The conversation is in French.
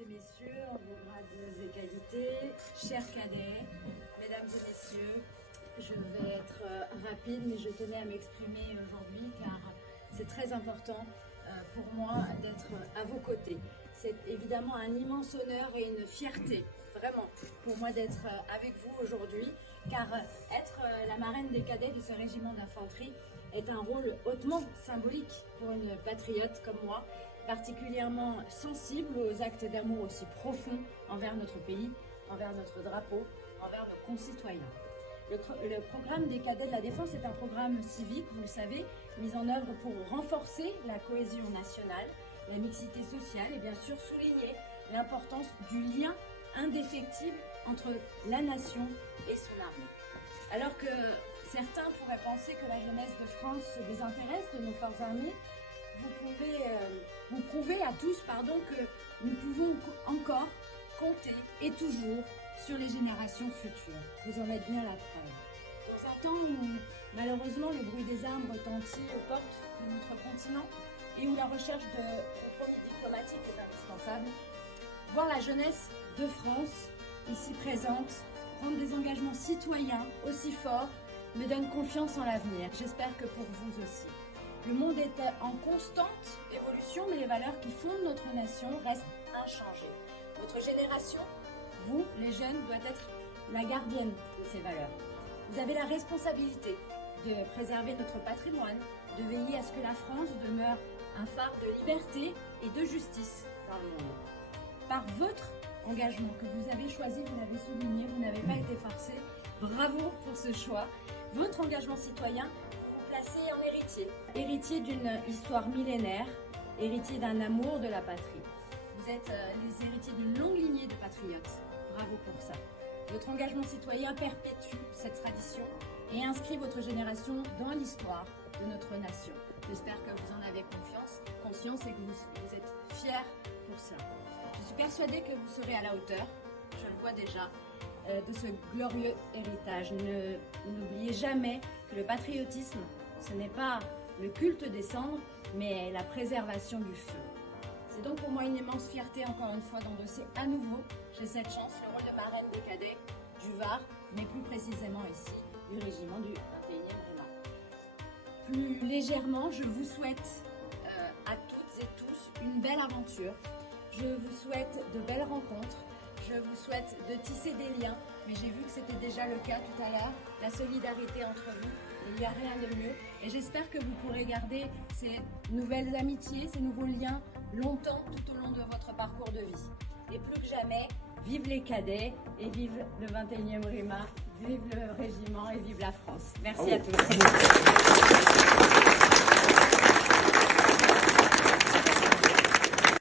et messieurs, en vos grades et qualités, chers cadets, mesdames et messieurs, je vais être rapide, mais je tenais à m'exprimer aujourd'hui car c'est très important pour moi d'être à vos côtés. C'est évidemment un immense honneur et une fierté, vraiment, pour moi d'être avec vous aujourd'hui, car être la marraine des cadets de ce régiment d'infanterie est un rôle hautement symbolique pour une patriote comme moi, particulièrement sensible aux actes d'amour aussi profonds envers notre pays, envers notre drapeau, envers nos concitoyens. Le programme des cadets de la défense est un programme civique, vous le savez, mis en œuvre pour renforcer la cohésion nationale, la mixité sociale et bien sûr souligner l'importance du lien indéfectible entre la nation et son armée. Alors que certains pourraient penser que la jeunesse de France se désintéresse de nos forces armées, vous prouvez à tous que nous pouvons encore compter et toujours sur les générations futures. Vous en êtes bien la preuve. Dans un temps où malheureusement le bruit des armes retentit aux portes de notre continent et où la recherche de compromis diplomatiques est indispensable, voir la jeunesse de France ici présente prendre des engagements citoyens aussi forts me donne confiance en l'avenir. J'espère que pour vous aussi. Le monde est en constante évolution, mais les valeurs qui fondent notre nation restent inchangées. Votre génération, vous, les jeunes, doit être la gardienne de ces valeurs. Vous avez la responsabilité de préserver notre patrimoine, de veiller à ce que la France demeure un phare de liberté et de justice dans le monde. Par votre engagement que vous avez choisi, vous l'avez souligné, vous n'avez pas été forcé. Bravo pour ce choix. Votre engagement citoyen vous placez en héritier. Héritier d'une histoire millénaire, héritier d'un amour de la patrie. Vous êtes les héritiers d'une longue lignée de patriotes. Bravo pour ça. Votre engagement citoyen perpétue cette tradition et inscrit votre génération dans l'histoire de notre nation. J'espère que vous en avez conscience et que vous êtes fiers pour ça. Je suis persuadée que vous serez à la hauteur, je le vois déjà, de ce glorieux héritage. N'oubliez jamais que le patriotisme, ce n'est pas le culte des cendres, mais la préservation du feu. C'est donc pour moi une immense fierté, encore une fois, d'endosser à nouveau, j'ai cette chance, le rôle de marraine des cadets du Var, mais plus précisément ici, du régiment du 21e Régiment. Plus légèrement, je vous souhaite à toutes et tous une belle aventure. Je vous souhaite de belles rencontres. Je vous souhaite de tisser des liens, mais j'ai vu que c'était déjà le cas tout à l'heure, la solidarité entre vous, il n'y a rien de mieux. Et j'espère que vous pourrez garder ces nouvelles amitiés, ces nouveaux liens longtemps tout au long de votre parcours de vie. Et plus que jamais, vive les cadets et vive le 21e RIMA, vive le régiment et vive la France. Merci à tous.